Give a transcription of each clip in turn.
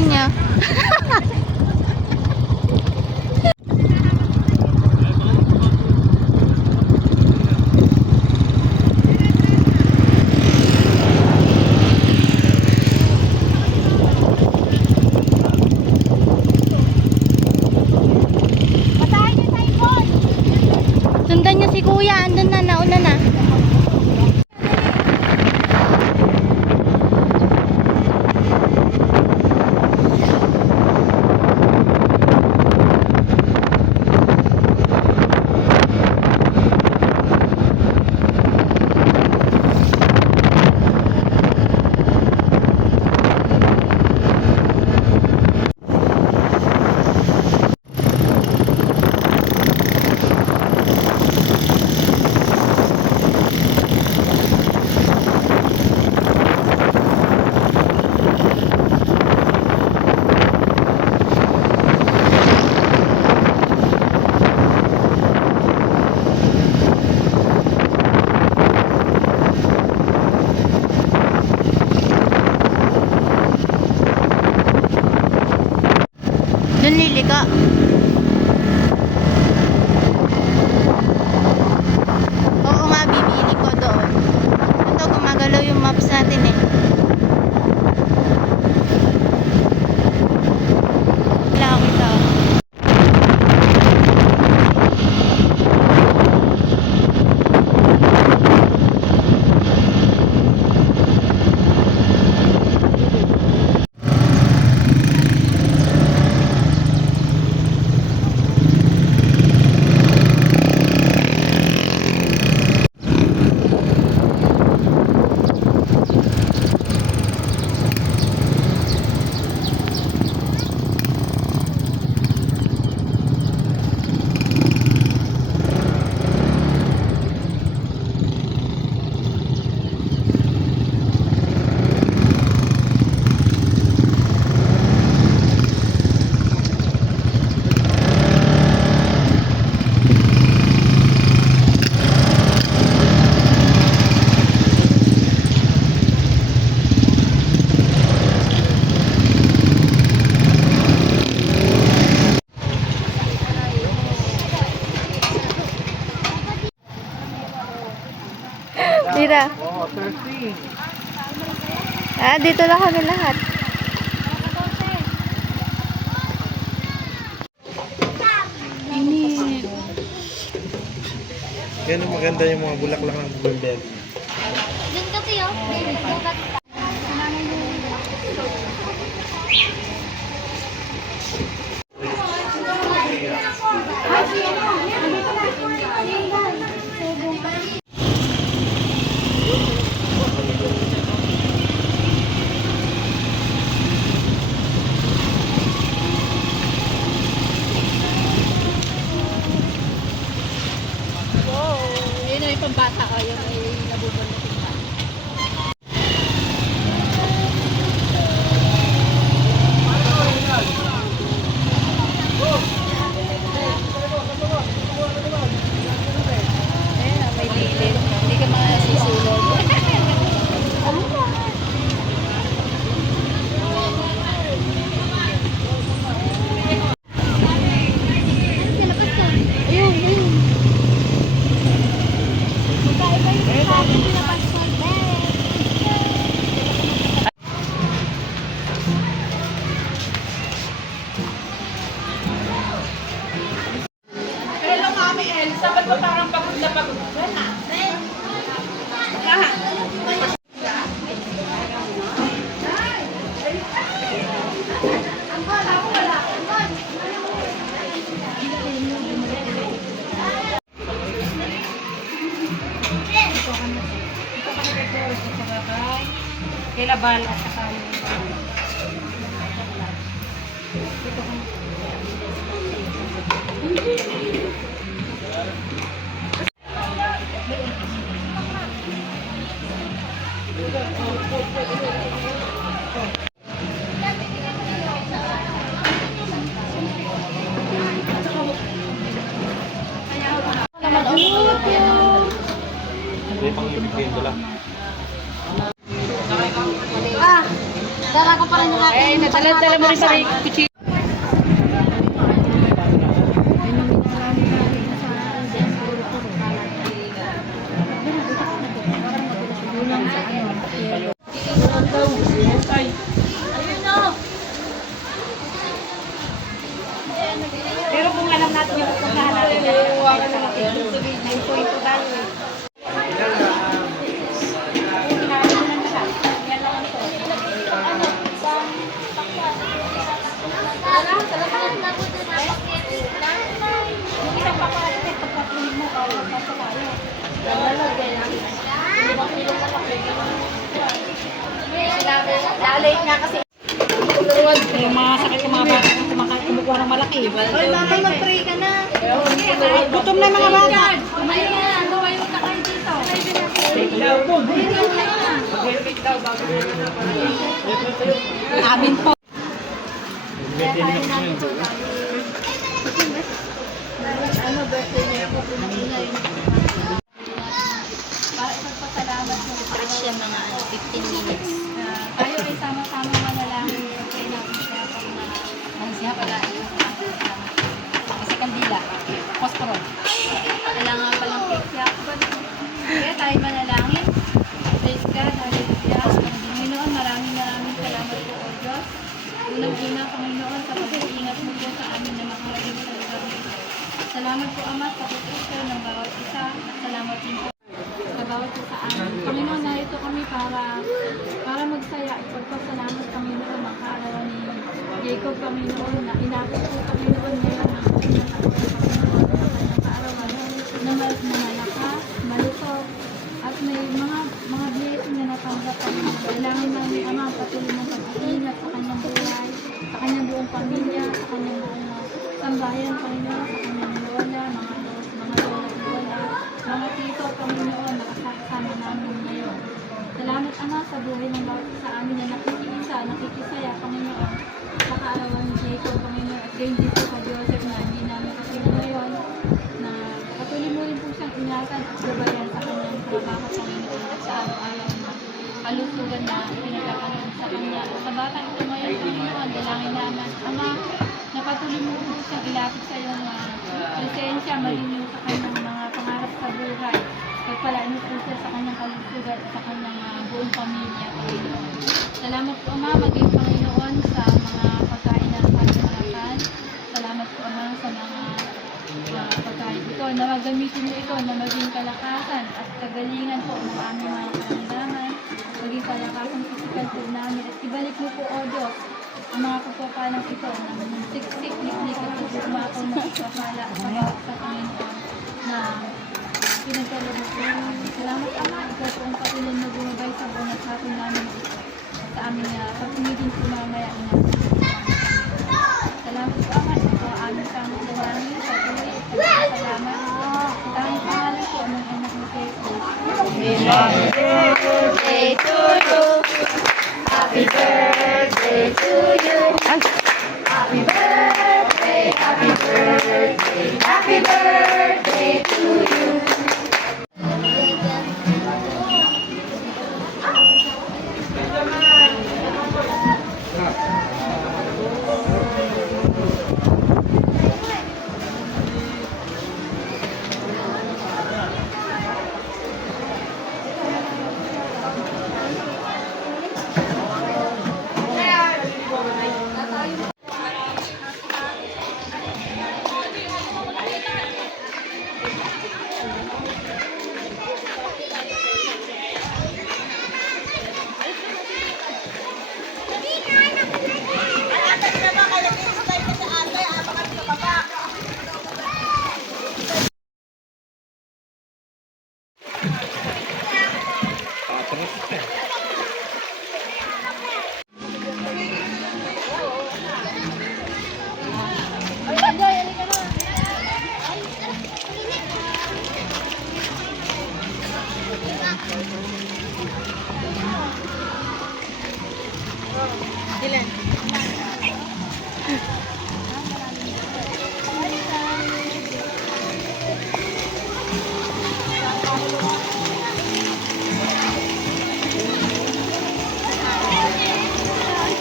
niya. Sundan niyo si kuya, andun na, nauna na. Doon liligo. Oo nga, bibili ko doon. Ito, gumagalaw yung maps natin eh. Wala ako ito. Tira. Oh, 13. Ah, dito lang kami lahat. Init. Yan ang maganda yung mga bulaklak ng blueberry. Doon kasi yun. Yun ay pambata ko, yung ay nabubulong. May lilim. Hindi ka masisunog. Ayun, ayun. Hello, Mami Elsa. Ba't ba parang pagod na pagod ka na? Kila Bal at saka Hindi pang ibigay ko lang. Dala ko pa rin yung aking Nadala mo rin sa kuchilyo. Pero kung alam natin yung pupuntahan natin, may point po tayo eh. Lalate nga kasi. Yung mga sakit ng mga bata kung kumukuha ng malaki. Oy, mama, mag-pray ka na. Gutom na yung mga bata. Amin po. Ano, birthday niya po pinakingay. Stretch siya mga 15 minutes. Tayo ay sama-sama manalangin. Pagkain natin siya pag ano siya pala. Kasi kandila. Posporo. Kailangan palang cake siya. Kaya tayo manalangin. Praise God. Hallelujah. Panginoon, maraming salamat po o Diyos. Unang-una, Panginoon, sa pag-iingat mo po sa amin na makarating sa lugar nito. Salamat po, Ama, sa protection ng bawat isa. At salamat din po sa bawat isa sa amin. Panginoon, narito kami para magsaya. Ipagpasalamat kami noon ang kaarawan ni Jacob, Panginoon, na inakit po Panginoon ngayon ng kanyang kaarawan na malakas, malusog, at may mga blessing na natanggap kami. Kailangan namin, Ama, patuloy ng pag-iingat sa kanyang buhay, sa kanyang buong pamilya, sa kanyang buong sambayan, Panginoon, sa kanyang lola, mga lola, mga tito, Panginoon, nakasama namin ngayon. Salamat, Ama, sa buhay ng bawat isa amin na nakikisaya, Panginoon, sa kaarawan ni Jacob, Panginoon, at gayon dito sa Joseph na hindi namin kasino ngayon, na patuloy mo rin po siyang ingatan at gabayan sa kanyang trabaho, Panginoon, at sa araw-araw na kalusugan na pinagkakaroon sa kanya. Sa batang ito ngayon, Panginoon, dalangin naman, Ama, na patuloy mo po siyang ilapit sa iyong presensya, malinaw sa kanyang mga pangarap sa buhay. Pagpalaan mo po siya sa kanyang kalusugan at sa kanyang buong pamilya, Panginoon. Salamat po, Ama, maging Panginoon sa mga pagkain na pagkakalakan. Salamat po, Ama, sa mga pagkain ito, na magamitin mo ito, na maging kalakasan at kagalingan po ng aming mga karamdaman, maging kalakasan pisikal po namin, at ibalik mo po, O Diyos, ang mga pagpapalang ito, ng siksik, liklik, at pagkumapaw mo ipapala sa bawat sa Panginoon, na pinagkalog mo po. Salamat, Ama, ikaw po ang patuloy na bumabay sa buong at hapon namin sa aming pagtumigin po mamaya na. Salamat po, Ama, ito ang aming pangalangin sa buhay at salamat. Tanging pangalan po ng anak mo kay Birthday to you. Happy birthday to you. Happy birthday, happy birthday, happy birthday to you.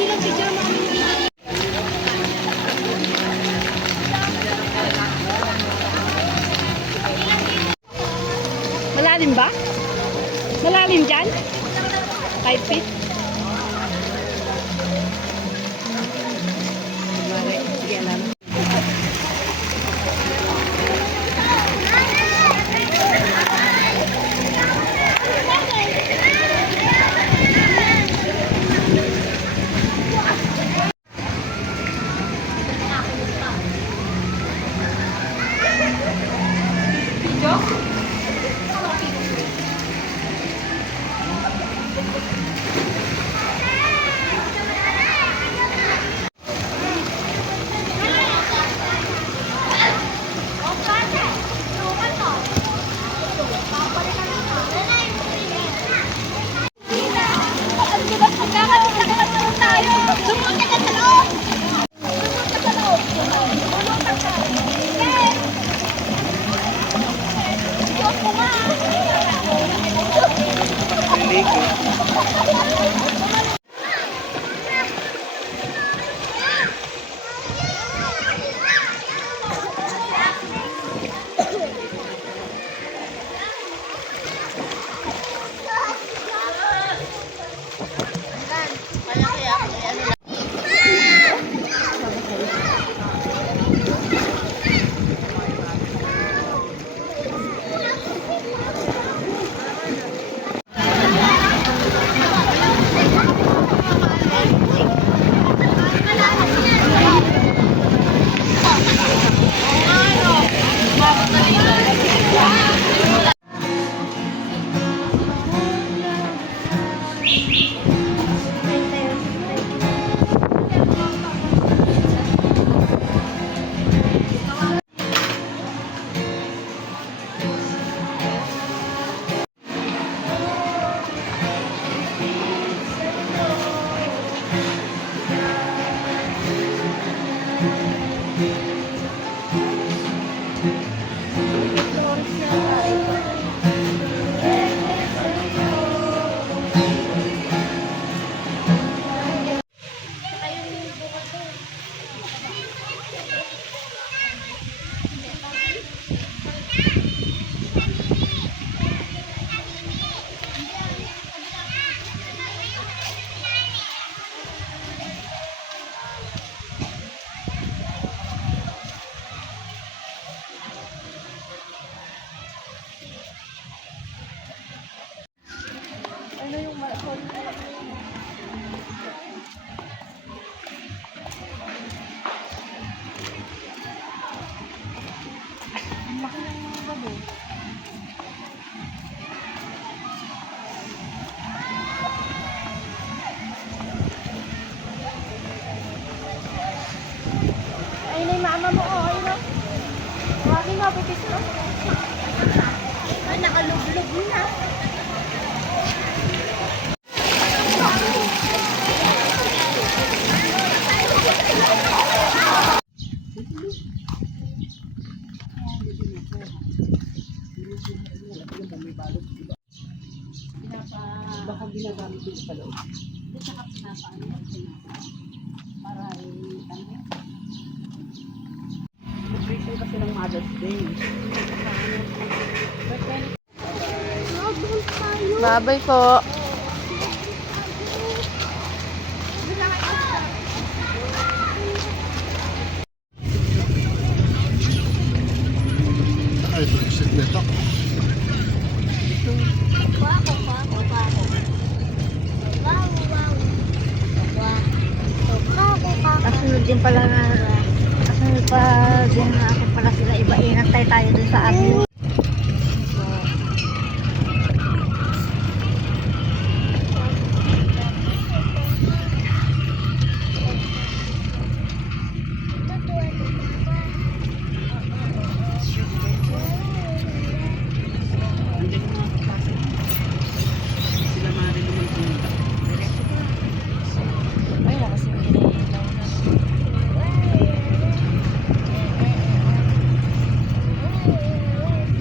alin dyan? 5 feet? Sige, alam. Ayun na yung mama mo, oh. Ayun na. Tawagin mo, bukis mo. Ay, nakalublog na. Baka ginagamit dito sa loob. Para appreciate kasi ng Mother's Day. Babay po. Ay, ito nito. Kasunod din pala na kasunod pa din na ako pala sila iba inantay tayo dun sa amin.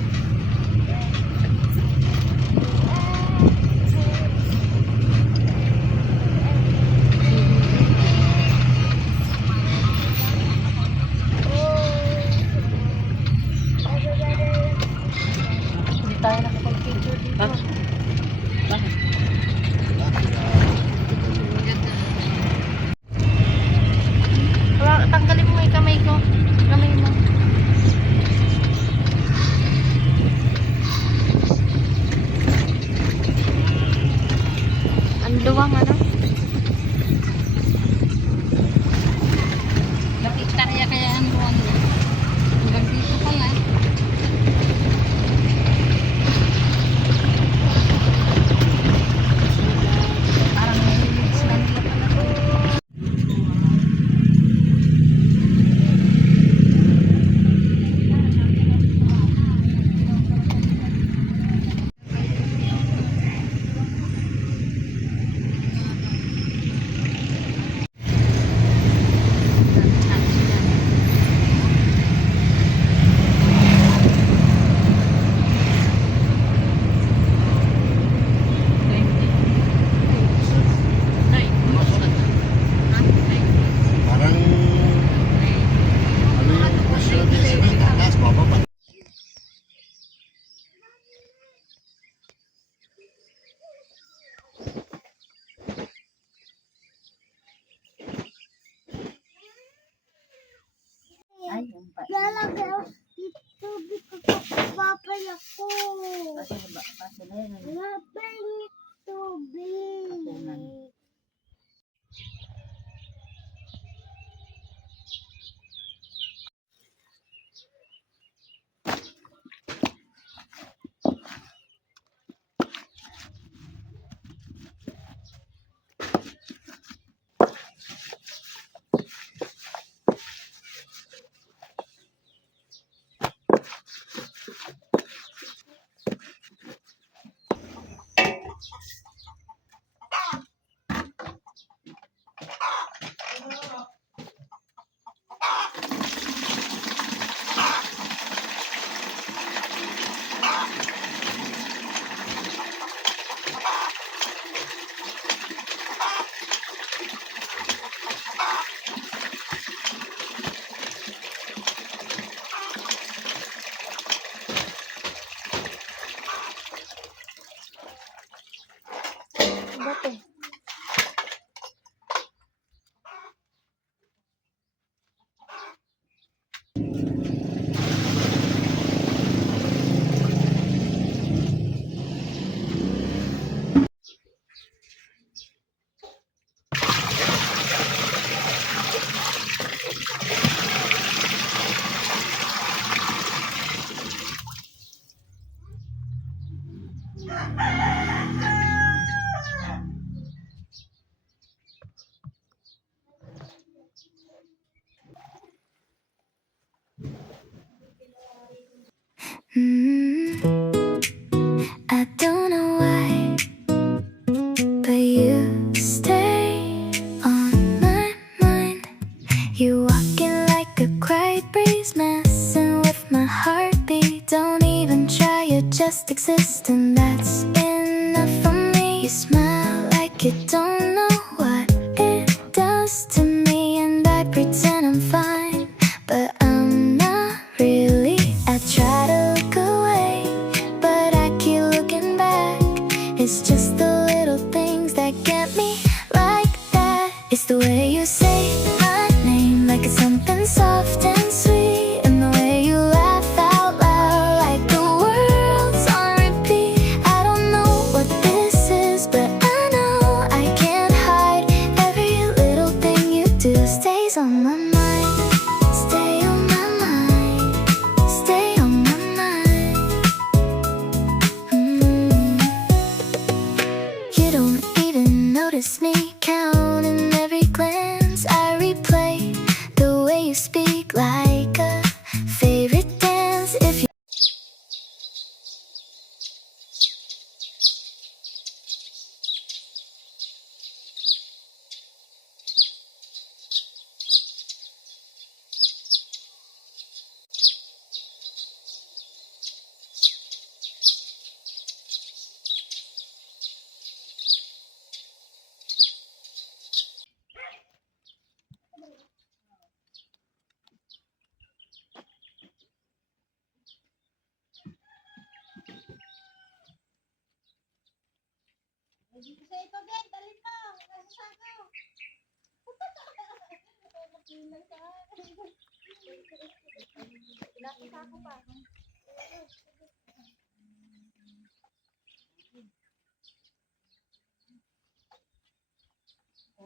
Ang luwang ano? Hektarya kaya ang buwan niya. Hanggang dito pa nga. Parang nililig sila nila pala. Parang ano yung presyo ng cement, taas, bababa. Ay, yung pa. Lalagay tubig ko papay ako. Kasi na yun. Labay ni tubig. Bato. I don't know why, but you stay on my mind. You walking like a quiet breeze, messing with my heartbeat. Don't even try, you just exist, and that's enough for me. You smile like you don't know what it does to me, and I pretend I'm fine, but I'm not really. I try to look away, but I keep looking back. It's just the little things that get me like that. It's the way you say my name like it's something soft and sweet, and the way you laugh out loud like the world's on repeat. I don't know what this is, but I know I can't hide. Every little thing you do stays on my mind. Stay on my mind. Stay on my mind. You don't even notice me counting every glance I replay. The way you speak like a favorite dance. If you Sa ito, Ben, dali mo. Nasa sako. Nasa sako pa.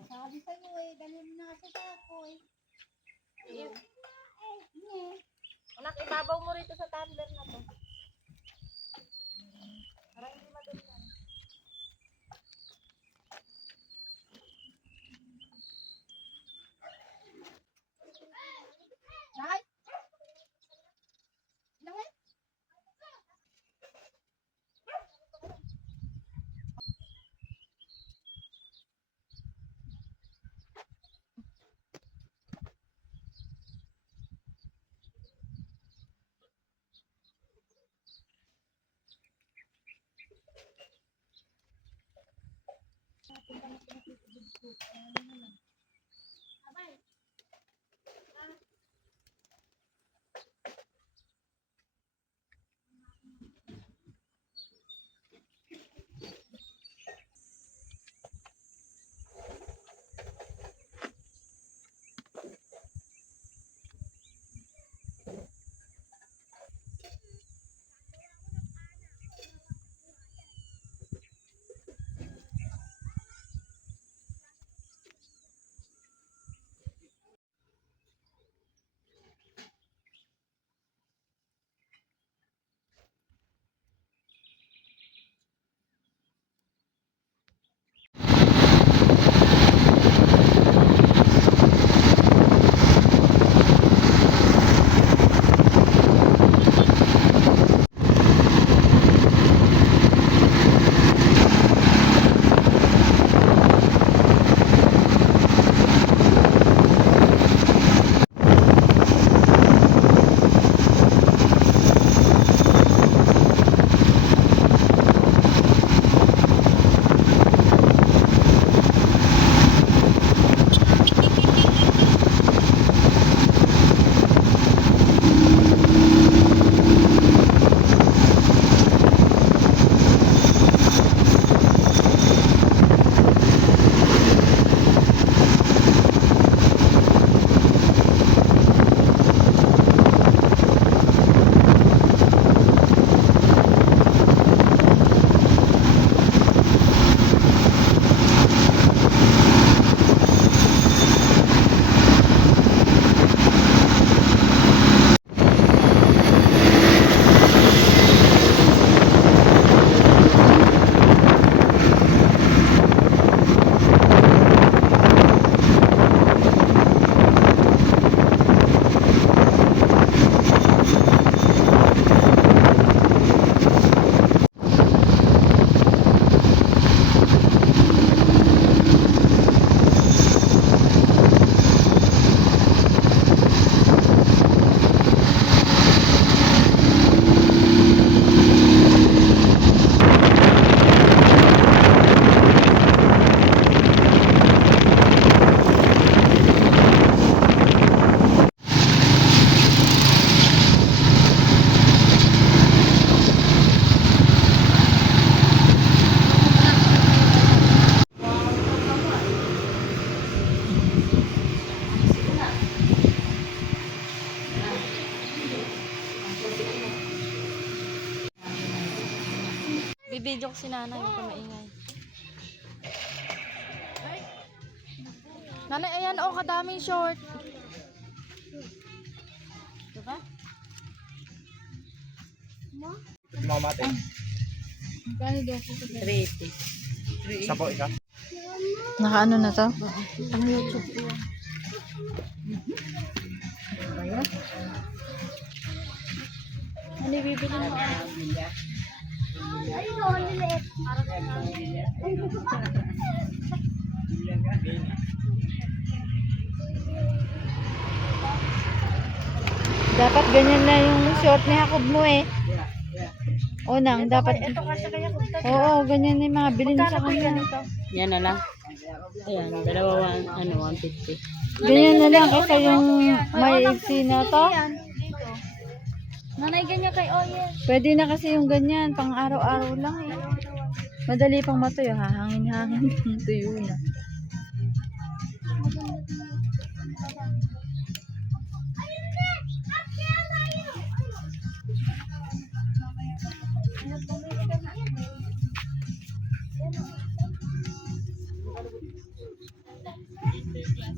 Sabi sa'yo eh, dalhin mo na kasi sa ako eh. Anak, ibabaw mo rito sa tumbler na to. Para hindi madulan. Nay! Nay! Bibidyo ko si nanay, huwag ka maingay. Nanay, ayan oh, kadaming short. Diba? Mamate. Kano daw po sa 380. Isa po, isa. Nakaano na to? Ang YouTube ko yan. Ano bibili mo? Ay, no, niliit. Dapat ganyan na yung short ni Jacob mo eh. O nang, dapat... Ito kasi kaya kung Oo, ganyan na yung mga bilhin sa kanya. Yan na lang. Ayan, dalawa 150. Ganyan na lang kasi yung may iksi na to. Nanay, ganyan kay Oye. Pwede na kasi yung ganyan, pang araw-araw lang eh. Madali pang matuyo, hahangin-hangin, tuyo na.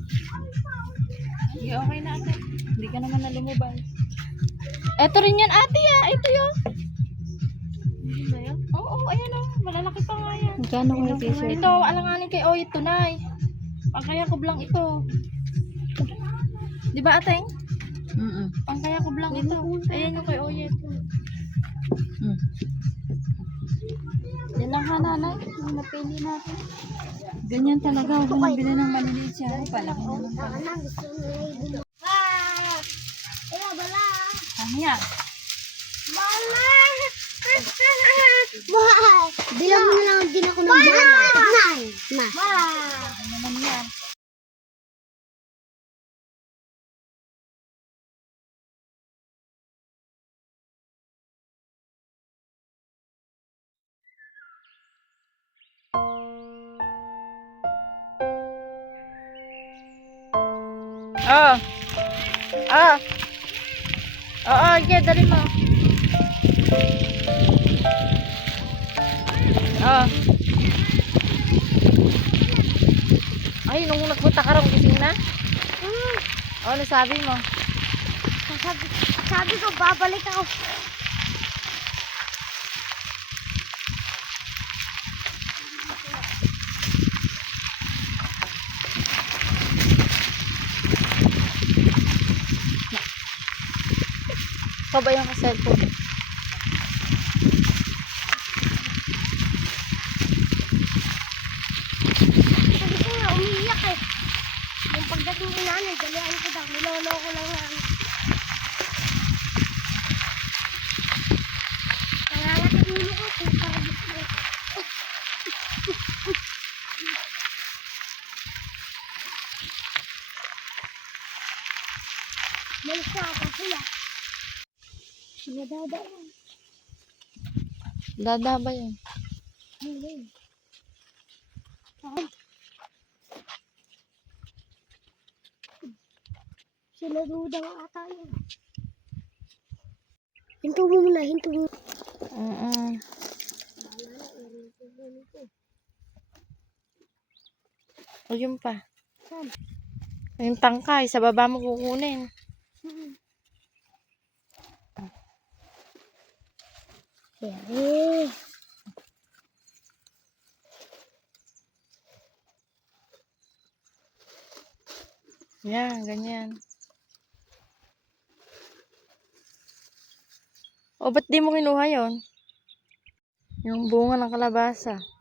Sige, okay na ate. Hindi ka naman na lumubay. Eto rin yan ate ah. Ito yun. Oo, ayan o. Malalaki pa nga yan. Magkano kayo t-shirt? Ito, alanganin kay Oyet tunay. Pangkaya ko lang ito. Di ba ateng? Pangkaya ko lang ito. Ayan yung kay Oyet. Yan lang ha nanay. Yung napili natin. Ganyan talaga. Huwag mo nang bilhin ng maliliit siya. Palaki na lang pala. Kanya. Bilang mo na lang din ako ng bala. Na. Ano naman yan? Oh. Oh. Oo, yeah, dali mo. Oh. Ay, nung nagpunta ka rin, gising na? Ano sabi mo? Sabi ko, babalik ako. Pabayang ka cellphone. Sabi ko nga, umiiyak eh. Yung pagdating ni nanay, dalihan ko daw. Niloloko lang namin. Nangangatik ulo ko kung parabit ko. Malis na ako sila. Sinadada lang. Dada ba yun? Hindi. Sila duda ata yun. Hinto mo muna, hinto mo. O yun pa. Saan? Yung tangkay, sa baba mo kukunin. Yari. Yan, ganyan. O, ba't di mo kinuha yon? Yung bunga ng kalabasa.